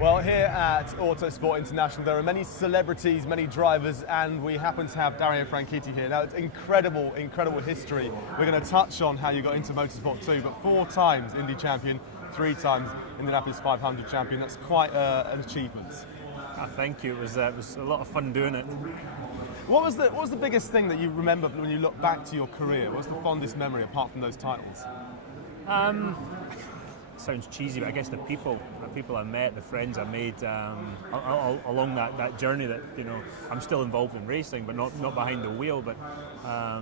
Well, here at Autosport International, there are many celebrities, many drivers, and we happen to have Dario Franchitti here. Now, it's incredible history. We're going to touch on how you got into motorsport too, but 4 times Indy champion, 3 times Indianapolis 500 champion. That's quite an achievement. Thank you. It was a lot of fun doing it. What was the biggest thing that you remember when you look back to your career? What's the fondest memory apart from those titles? Sounds cheesy, but I guess the people I met, the friends I made along that journey. That I'm still involved in racing, but not behind the wheel. But I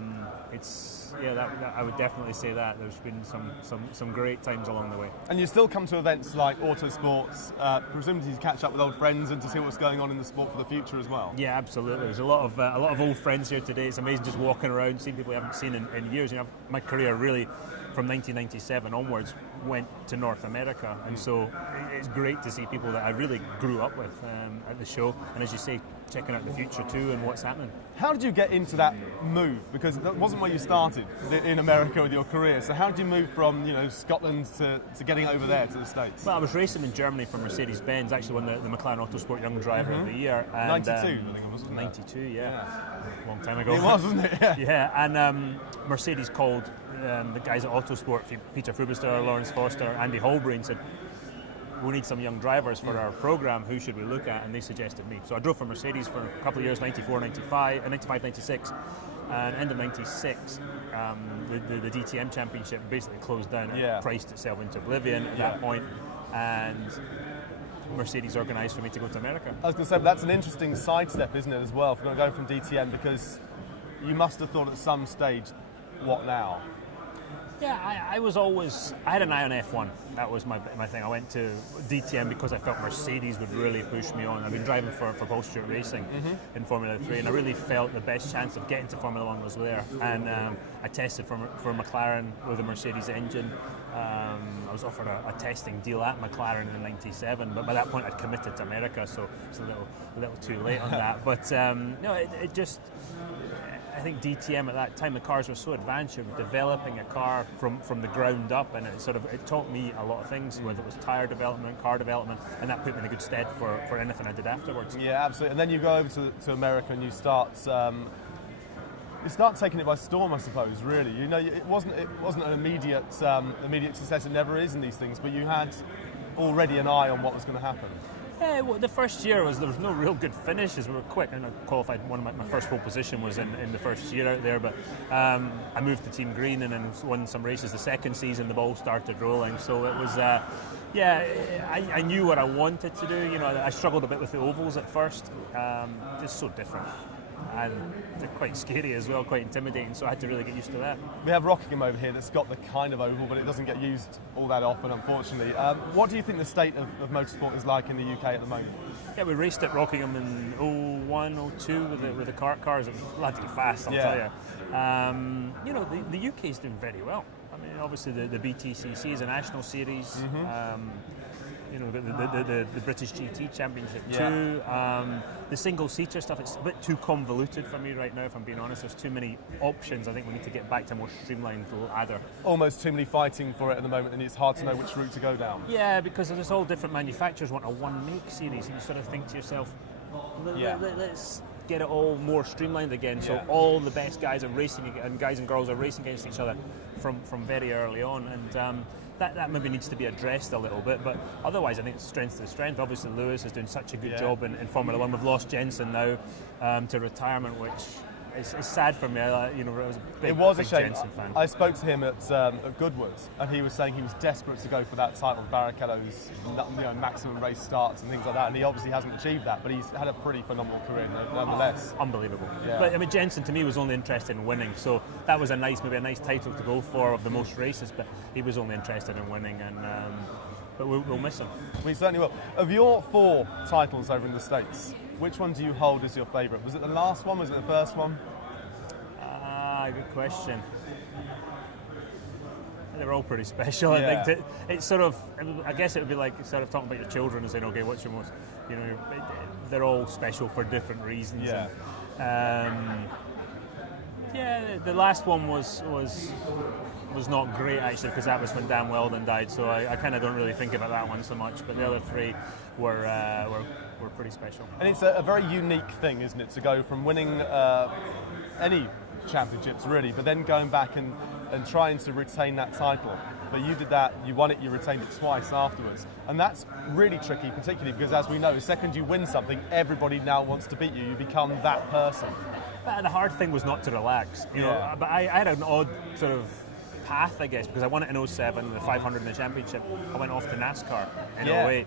would definitely say that there's been some great times along the way. And you still come to events like Autosports, presumably to catch up with old friends and to see what's going on in the sport for the future as well. Yeah, absolutely. There's a lot of old friends here today. It's amazing just walking around, seeing people I haven't seen in years. My career really, from 1997 onwards, went to North America, and so it's great to see people that I really grew up with at the show, and as you say, checking out the future too and what's happening. How did you get into that move? Because that wasn't where you started in America with your career. So how did you move from Scotland to getting over there to the States? Well, I was racing in Germany for Mercedes-Benz. Actually won the McLaren Autosport Young Driver of the Year. And, 92, I think it was. 92, yeah. A long time ago. It was, wasn't it? Yeah. Yeah, and Mercedes called the guys at Autosport, Peter Fubester, Lawrence Foster, Andy Holbury, and said, we need some young drivers for our program, who should we look at? And they suggested me. So I drove for Mercedes for a couple of years, 94, 95, 96, and end of 96, the DTM championship basically closed down and priced itself into oblivion at that point, and Mercedes organised for me to go to America. I was going to say, but that's an interesting sidestep, isn't it, as well, if we're going to go from DTM, because you must have thought at some stage, what now? Yeah, I had an eye on F1. That was my thing. I went to DTM because I felt Mercedes would really push me on. I've been driving for Paul Stewart Racing in Formula 3, and I really felt the best chance of getting to Formula 1 was there. And I tested for McLaren with a Mercedes engine. I was offered a testing deal at McLaren in '97, but by that point I'd committed to America, so it's a little too late on that. But it just... I think DTM at that time, the cars were so advanced. You were developing a car from the ground up, and it taught me a lot of things, whether it was tyre development, car development, and that put me in a good stead for anything I did afterwards. Yeah, absolutely. And then you go over to America and you start taking it by storm, I suppose. Really, it wasn't an immediate success. It never is in these things, but you had already an eye on what was going to happen. Yeah, well, the first year there was no real good finishes. We were quick, and I qualified. My first pole position was in the first year out there, but I moved to Team Green and then won some races. The second season, the ball started rolling, so it was. I knew what I wanted to do. I struggled a bit with the ovals at first, just so different, and they're quite scary as well, quite intimidating. So I had to really get used to that. We have Rockingham over here that's got the kind of oval, but it doesn't get used all that often, unfortunately. What do you think the state of motorsport is like in the UK at the moment? Yeah, we raced at Rockingham in 01, 02 with the kart cars. It was bloody fast, I'll tell you. The UK is doing very well. I mean, obviously the BTCC is a national series. The British GT Championship too. The single-seater stuff, it's a bit too convoluted for me right now, if I'm being honest. There's too many options. I think we need to get back to a more streamlined ladder. Almost too many fighting for it at the moment, and it's hard to know which route to go down. Yeah, because there's all different manufacturers want a one-make series, and you sort of think to yourself, let's get it all more streamlined again, so all the best guys are racing, and guys and girls are racing against each other from very early on, and that maybe needs to be addressed a little bit, but otherwise I think it's strength to strength. Obviously Lewis is doing such a good job in Formula 1. We've lost Jensen now to retirement, which is sad for me. I was a big Jensen fan. I spoke to him at Goodwood, and he was saying he was desperate to go for that title, Barrichello's maximum race starts and things like that, and he obviously hasn't achieved that, but he's had a pretty phenomenal career nonetheless. Unbelievable. Yeah. But I mean, Jensen to me was only interested in winning, so that was maybe a nice title to go for of the most races, but he was only interested in winning, and but we'll miss him. We certainly will. Of your 4 titles over in the States, which one do you hold as your favourite? Was it the last one? Was it the first one? Good question. They're all pretty special. Yeah. I think it's sort of. I guess it would be like sort of talking about your children and saying, okay, what's your most? They're all special for different reasons. Yeah. And, the last one was was not great actually, because that was when Dan Weldon died. So I kind of don't really think about that one so much. But the other three were pretty special. And it's a very unique thing, isn't it, to go from winning any championships really, but then going back and trying to retain that title. But you did that, you won it, you retained it twice afterwards. And that's really tricky, particularly because, as we know, the second you win something, everybody now wants to beat you. You become that person. But the hard thing was not to relax, you know. But I had an odd sort of path, I guess, because I won it in 07, the 500 in the championship. I went off to NASCAR in 08.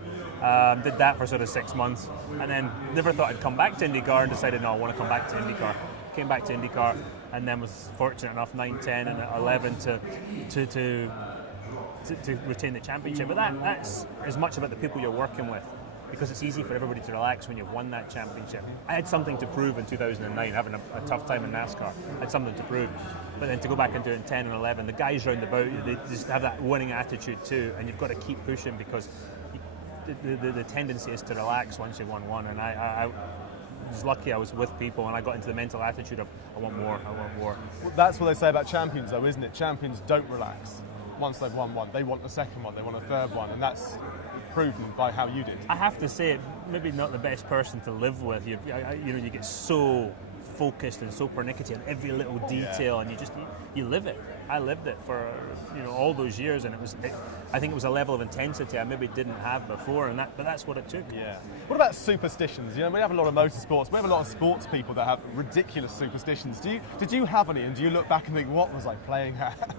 Did that for sort of 6 months, and then never thought I'd come back to IndyCar, and decided, no, I want to come back to IndyCar. Came back to IndyCar, and then was fortunate enough 9, 10, and 11 to retain the championship. But that's as much about the people you're working with, because it's easy for everybody to relax when you've won that championship. I had something to prove in 2009, having a tough time in NASCAR. I had something to prove. But then to go back and do it in 10 and 11, the guys round about you, they just have that winning attitude too, and you've got to keep pushing, because the tendency is to relax once you've won one. And I was lucky I was with people, and I got into the mental attitude of, I want more, I want more. Well, that's what they say about champions though, isn't it? Champions don't relax. Once they've won one, they want the second one, they want a third one, and that's proven by how you did. I have to say, maybe not the best person to live with. You get so focused and so pernickety on every little detail, and you live it. I lived it for all those years, and I think it was a level of intensity I maybe didn't have before, but that's what it took. Yeah. What about superstitions? We have a lot of motorsports. We have a lot of sports people that have ridiculous superstitions. Did you have any? And do you look back and think, what was I playing at?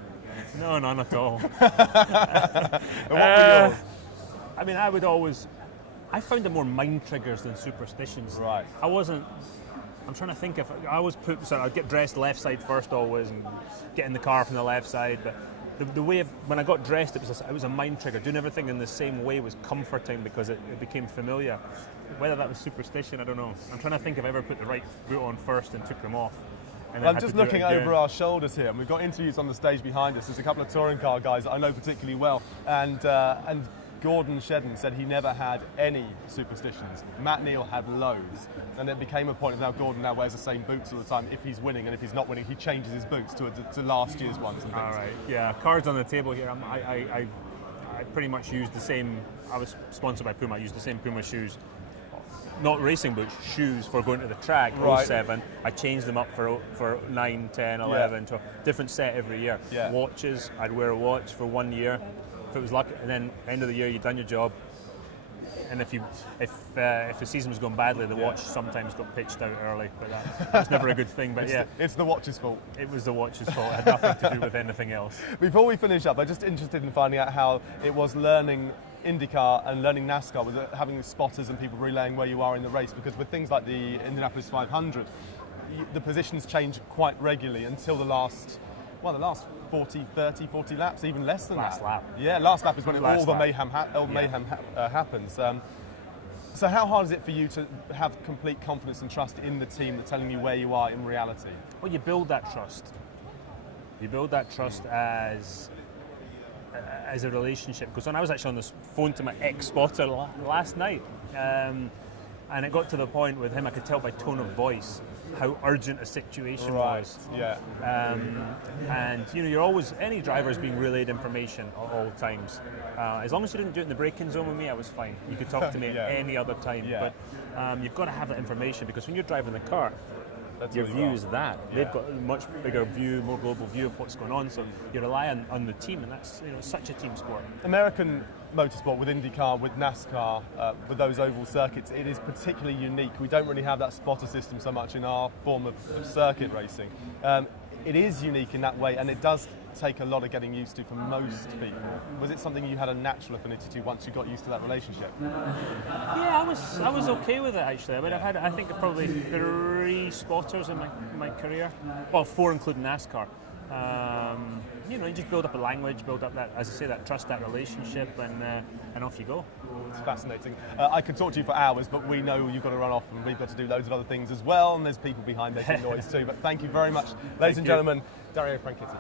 No, none at all. What were yours? I mean, I found them more mind triggers than superstitions. Right. I'm trying to think if I'd get dressed left side first always, and get in the car from the left side. But the way when I got dressed, it was a mind trigger. Doing everything in the same way was comforting, because it became familiar. Whether that was superstition, I don't know. I'm trying to think if I ever put the right boot on first and took them off. I'm just looking over our shoulders here, and we've got interviews on the stage behind us. There's a couple of touring car guys that I know particularly well, and Gordon Shedden said he never had any superstitions. Matt Neal had loads, and it became a point of now Gordon now wears the same boots all the time. If he's winning, and if he's not winning, he changes his boots to last year's ones. And all right, yeah. Cards on the table here. I pretty much used the same. I was sponsored by Puma. I used the same Puma shoes. Not racing boots, shoes for going to the track. Right. 07. I changed them up for 9, 10, 11, to a different set every year. Yeah. Watches, I'd wear a watch for 1 year if it was lucky, and then end of the year you've done your job. And if the season was going badly, the watch sometimes got pitched out early, but that's never a good thing. But it's the watch's fault. It was the watch's fault. It had nothing to do with anything else. Before we finish up, I'm just interested in finding out how it was learning IndyCar and learning NASCAR, with having spotters and people relaying where you are in the race, because with things like the Indianapolis 500, the positions change quite regularly until the last 40 laps, even less than last that. Lap. Yeah, last lap is when Last all the lap. mayhem happens. So how hard is it for you to have complete confidence and trust in the team that's telling you where you are in reality? Well, you build that trust. You build that trust as a relationship. Because when I was actually on the phone to my ex-spotter last night, and it got to the point with him, I could tell by tone of voice how urgent a situation was. Yeah. And you're always, any driver is being relayed information at all times. As long as you didn't do it in the braking zone with me, I was fine. You could talk to me at any other time. Yeah. But you've got to have that information, because when you're driving the car, your view is that. Yeah. They've got a much bigger view, more global view of what's going on, so you rely on the team, and that's such a team sport. American motorsport, with IndyCar, with NASCAR, with those oval circuits, it is particularly unique. We don't really have that spotter system so much in our form of circuit racing. It is unique in that way, and it does take a lot of getting used to for most people. Was it something you had a natural affinity to once you got used to that relationship? Yeah, I was okay with it actually. I mean, I've had, I think, probably 3 spotters in my career. Well, 4 including NASCAR. You just build up a language, build up that, as I say, that trust, that relationship, and off you go. It's fascinating. I could talk to you for hours, but we know you've got to run off, and we've got to do loads of other things as well, and there's people behind making noise too. But thank you very much, ladies and gentlemen, Dario Franchitti.